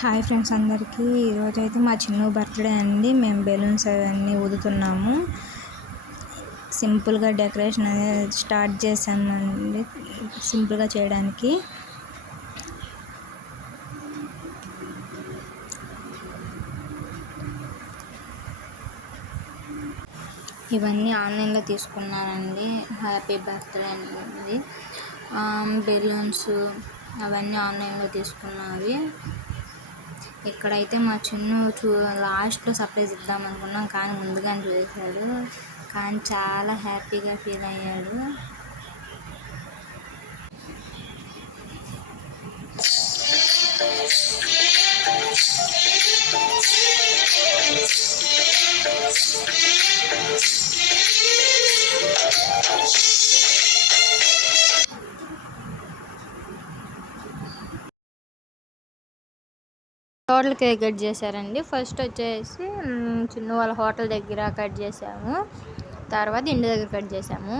Hi friends అందరికీ. ఈరోజైతే మా చిన్న బర్త్డే అండి. మేము బెలూన్స్ అవన్నీ ఊదుతున్నాము. సింపుల్గా డెకరేషన్ అనేది స్టార్ట్ చేసామండి, సింపుల్గా చేయడానికి. ఇవన్నీ ఆన్లైన్లో తీసుకున్నానండి. హ్యాపీ బర్త్డే అనేది బెలూన్స్ అవన్నీ ఆన్లైన్లో తీసుకున్నవి. ఇక్కడైతే మా చిన్న లాస్ట్లో సర్ప్రైజ్ ఇద్దాం అనుకున్నాం, కానీ ముందుగానే చూసాడు, కానీ చాలా హ్యాపీగా ఫీల్ అయ్యాడు. టోటల్ కేక్ కట్ చేశారండి. ఫస్ట్ వచ్చేసి చిన్న వాళ్ళ హోటల్ దగ్గర కట్ చేసాము, తర్వాత ఇంటి దగ్గర కట్ చేసాము.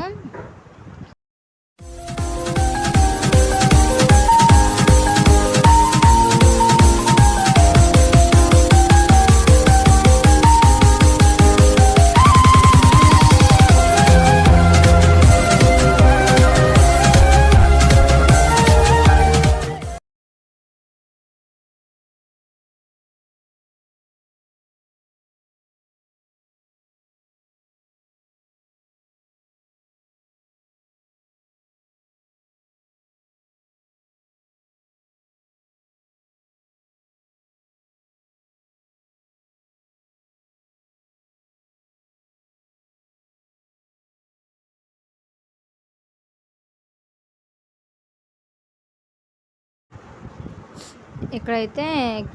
ఇక్కడైతే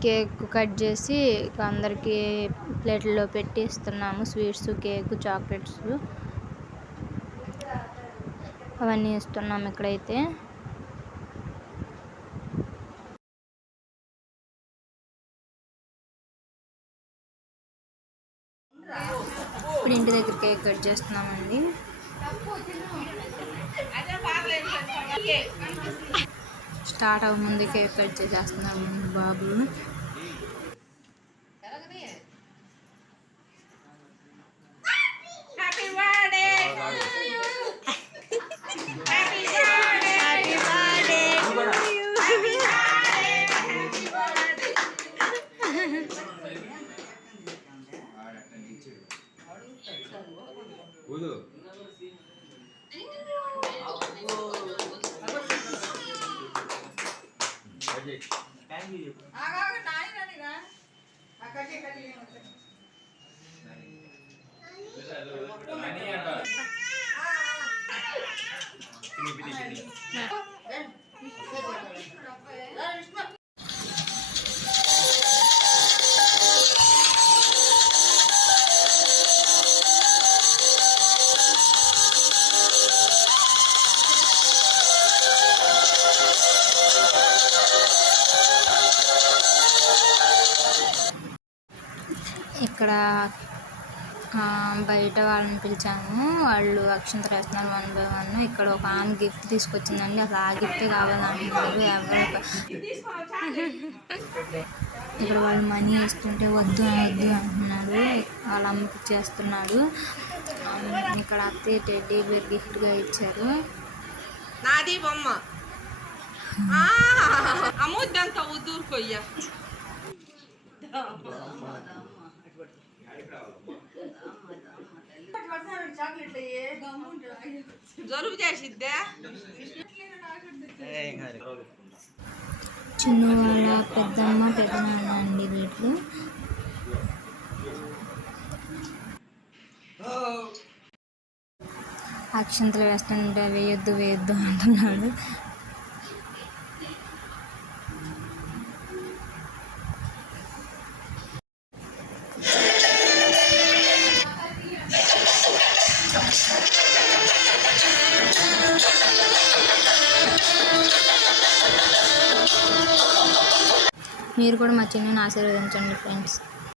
కేక్ కట్ చేసి అందరికీ ప్లేట్లలో పెట్టి ఇస్తున్నాము. స్వీట్స్, కేక్, చాక్లెట్స్ అవన్నీ ఇస్తున్నాము ఇక్కడైతే. ఇప్పుడు ఇంటి దగ్గర కేక్ కట్ చేస్తున్నామండి. స్టార్ట్ అవ్వ ముందు కేక్ కట్ చేసేస్తున్నాము బాబు. ఇక్కడ బయట వాళ్ళని పిలిచాము, వాళ్ళు అక్షంతలు వేస్తున్నారు 1 by 1. ఇక్కడ ఒక ఆమె గిఫ్ట్ తీసుకొచ్చిందండి. అసలు ఆ గిఫ్టే కావాలంటున్నారు ఎవరు. ఇక్కడ వాళ్ళు మనీ ఇస్తుంటే వద్దు వద్దు అంటున్నారు. వాళ్ళ అమ్మకి ఇచ్చేస్తున్నాడు. ఇక్కడ అత్తయ్య టెడ్డీ బేర్ గిఫ్ట్గా ఇచ్చారు. నాది బొమ్మ అమ్ముద్దంత ఊరుకోయ్యా. జలుబు చేసిద్దా? చిన్న వాళ్ళ పెద్దమ్మ పెద్దనాన్న అండి వీళ్ళు. అక్షంతలు వేస్తుంటే వేయొద్దు వేయొద్దు అంటున్నాడు. మీరు కూడా మా చిన్నని ఆశీర్వదించండి ఫ్రెండ్స్.